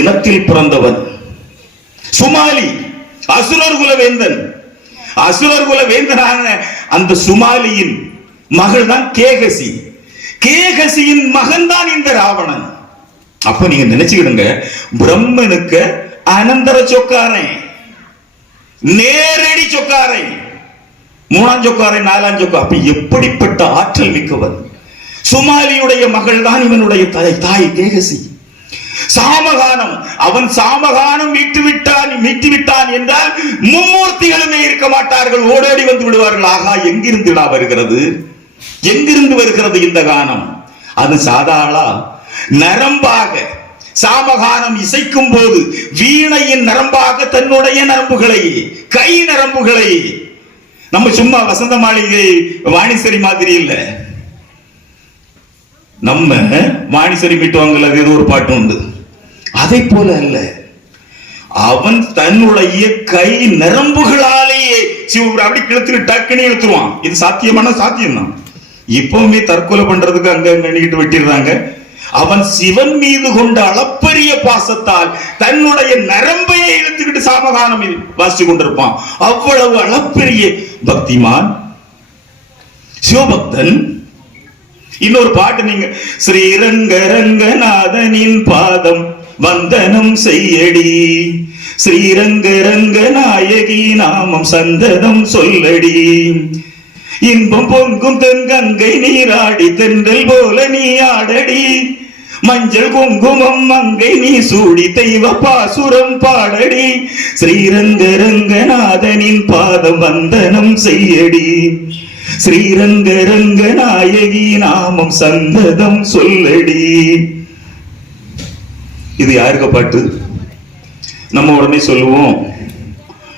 இனத்தில் பிறந்தவன். சுமாலி அசுரர் குலவேந்தன். அசுரர் குலவேந்தனான அந்த சுமாலியின் மகள் தான் கேகசி. கேகசியின் மகன் தான் இந்த ராவணன். அப்ப நீங்க நினைச்சுக்கிடுங்க பிரம்மனுக்கு அனந்தர சொக்காரன் நேரடி சொக்காரை மூணாம் சொக்காரை நாலாம் சொக்கா அப்ப எப்படிப்பட்ட ஆற்றல் மிக்கவன்? சுமாலியுடைய மகள் தான் இவனுடைய தாய் தாய் கேகசி. சாமகானம். அவன் சாமகானம் மீட்டு விட்டான் மீட்டு விட்டான் என்றால் மும்மூர்த்திகளுமே இருக்க மாட்டார்கள். ஓடோடி வந்து விடுவார்கள். ஆகா எங்கிருந்து வருகிறது? எங்கிருந்து வருகிறது இந்த கானம்? அது சாதாளா நரம்பாக சாமகானம் இசைக்கும் போது வீணையின் நரம்பாக தன்னுடைய நரம்புகளை கை நரம்புகளை. நம்ம சும்மா வசந்த மாளிகை வாணிசரி மாதிரி இல்ல. நம்ம வாணிசரி மீட்டுவாங்கல்ல அது ஏதோ ஒரு பாட்டு உண்டு. அதை போல அல்ல. அவன் தன்னுடைய கை நரம்புகளாலேயே சிவ அப்படி கிழத்துல டக்குன்னு இழுத்துருவான். இது சாத்தியமான சாத்தியம் தான் இப்பவுமே தற்கொலை பண்றதுக்கு அங்க அங்க வெட்டிடுறாங்க. அவன் சிவன் மீது கொண்ட அளப்பரிய பாசத்தால் தன்னுடைய நரம்பையை இழுத்துக்கிட்டு சாமகானம் வாசிச்சு கொண்டிருப்பான். அவ்வளவு அளப்பரிய பக்திமான். சிவபக்தன் இன்னொரு பாட்டு நீங்க ஸ்ரீரங்க ரங்கநாதனின் பாதம் வந்தனம் செய்யடி. ஸ்ரீரங்க ரங்க நாயகி நாமம் சந்ததம் சொல்லடி. இன்பம் பொங்கும் தென்கங்கை நீராடி தென்றல் போல நீ ஆடடி. மஞ்சள் குங்குமம் மங்கை நீ சூடி தெய்வ பாசுரம் பாடடி. ஸ்ரீரங்க ரங்கநாதனின் பாதம் வந்தனம் செய்யடி. ஸ்ரீரங்க ரங்க நாயகி நாமம் சந்ததம் சொல்லடி. இது யாருக்க பாட்டு? நம்ம உடனே சொல்லுவோம்.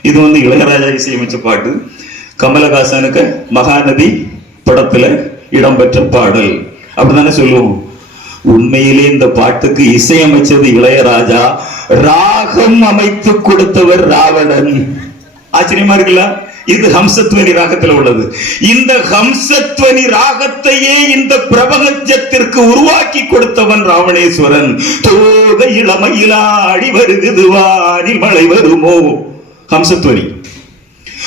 இது வந்து இளையராஜா இசையமைச்ச பாட்டு. கமலஹாசனுக்கு மகாநதி படத்துல இடம்பெற்ற பாடல். அப்படிதானே சொல்லுவோம். உண்மையிலே இந்த பாட்டுக்கு இசையமைச்சது இளையராஜா. ராகம் அமைத்து கொடுத்தவர் ராவணன். ஆச்சரியமா இருக்குல்ல? இது ஹம்சத்வனி ராகத்துல உள்ளது. இந்த ஹம்சத்வனி ராகத்தையே இந்த பிரபஞ்சத்திற்கு உருவாக்கி கொடுத்தவன் ராவணேஸ்வரன். தோக இளமயிலாடி வருகுது வானில் மழை வருமோ? ஹம்சத்வனி.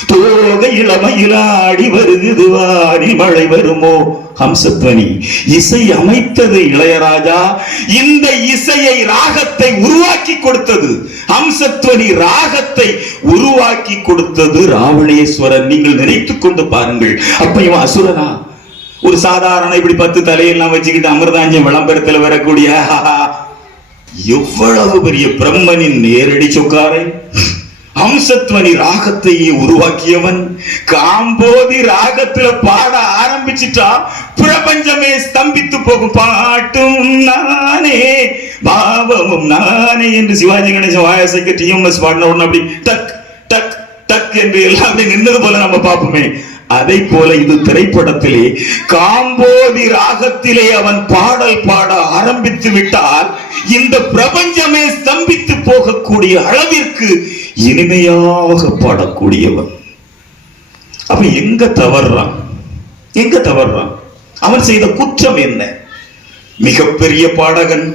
தோக இளமயிலாடி வருகுது வானில் மழை வருமோ? ஹம்சத்வனி. இசை அமைத்தது இளையராஜா. இந்த இசையை ராகத்தை உருவாக்கி கொடுத்தது. ஹம்சத்வனி ராகத்தை உருவாக்கி கொடுத்தது ராவணேஸ்வரன். நீங்கள் நினைத்துக் கொண்டு பாருங்கள். அப்ப இவன் அசுரனா. ஒரு சாதாரண இப்படி பத்து தலையெல்லாம் வச்சுக்கிட்டு அமிர்தாஞ்சம் விளம்பரத்தில் வரக்கூடிய எவ்வளவு பெரிய பிரம்மனின் நேரடி சொக்காரை. ஹம்சத்வனி ராகத்தையே உருவாக்கியவன். காம்போதி ராகத்துல பாட ஆரம்பிச்சிட்டா பிரபஞ்சமே ஸ்தம்பித்து போகும் பாட்டும் நானே பாவமும் நானே என்று சிவாஜி கணேசன் வாயசைக்கு டிஎம்எஸ் பாடின உடனே அப்படி டக் டக் டக் என்று எல்லாமே நின்றது போல நம்ம பார்ப்போமே. அதை போல இது திரைப்படத்திலே காம்போதி ராகத்திலே அவன் பாடல் பாட ஆரம்பித்து விட்டால் இந்த பிரபஞ்சம் போகக்கூடிய அளவிற்கு இனிமையாக பாடக்கூடியவன். அவன் எங்க தவறான்? எங்க தவறான்? அவன் செய்த குற்றம் என்ன? மிகப்பெரிய பாடகன்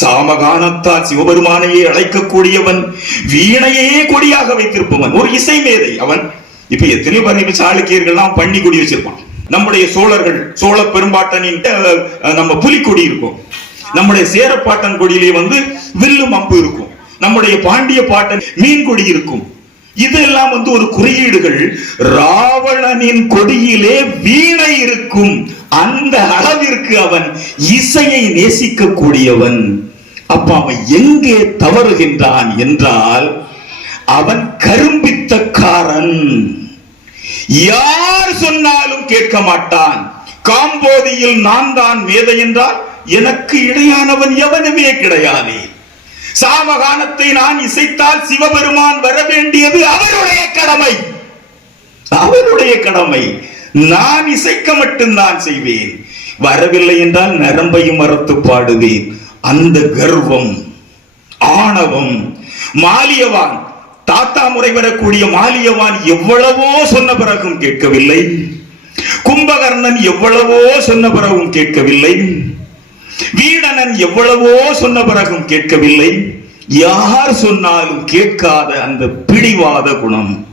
சாமகானத்தால் சிவபெருமானையே அழைக்கக்கூடியவன் வீணையே கொடியாக வைத்திருப்பவன் ஒரு இசை மேதை அவன். இப்ப எத்தனையோ பேர் இப்ப சாளுக்கியர்கள்லாம் பண்ணி கொடி வச்சிருப்பான் நம்முடைய சோழர்கள் சோழ பெரும்பாட்டனின் நம்ம புலிக்கொடி இருக்கும். நம்முடைய சேரப்பாட்டன் கொடியிலே வந்து வில்லும் அம்பு இருக்கும். நம்முடைய பாண்டிய பாட்டன் மீன் கொடி இருக்கும். இதெல்லாம் வந்து ஒரு குறியீடுகள். ராவணனின் கொடியிலே வீணை இருக்கும். அந்த அளவிற்கு அவன் இசையை நேசிக்க கூடியவன் அப்ப அவன் எங்கே தவறுகின்றான் என்றால் அவன் கரும்பித்தக்காரன். யார் சொன்னாலும் கேட்க மாட்டான். காம்போதியில் நான் தான் மேதை என்றால் எனக்கு இடையானவன் எவனுமே கிடையாதே. சாமகானத்தை நான் இசைத்தால் சிவபெருமான் வர வேண்டியது அவருடைய கடமை. அவருடைய கடமை. நான் இசைக்க மட்டும்தான் செய்வேன். வரவில்லை என்றால் நரம்பையும் மறத்து பாடுவேன். அந்த கர்வம் ஆணவம் மாலியவான். தாத்தா முறை வரக்கூடிய மாலியவான் எவ்வளவோ சொன்ன பிறகும் கேட்கவில்லை. கும்பகர்ணன் எவ்வளவோ சொன்ன பிறகும் கேட்கவில்லை. வீடனன் எவ்வளவோ சொன்ன பிறகும் கேட்கவில்லை. யார் சொன்னாலும் கேட்காத அந்த பிடிவாத குணம்.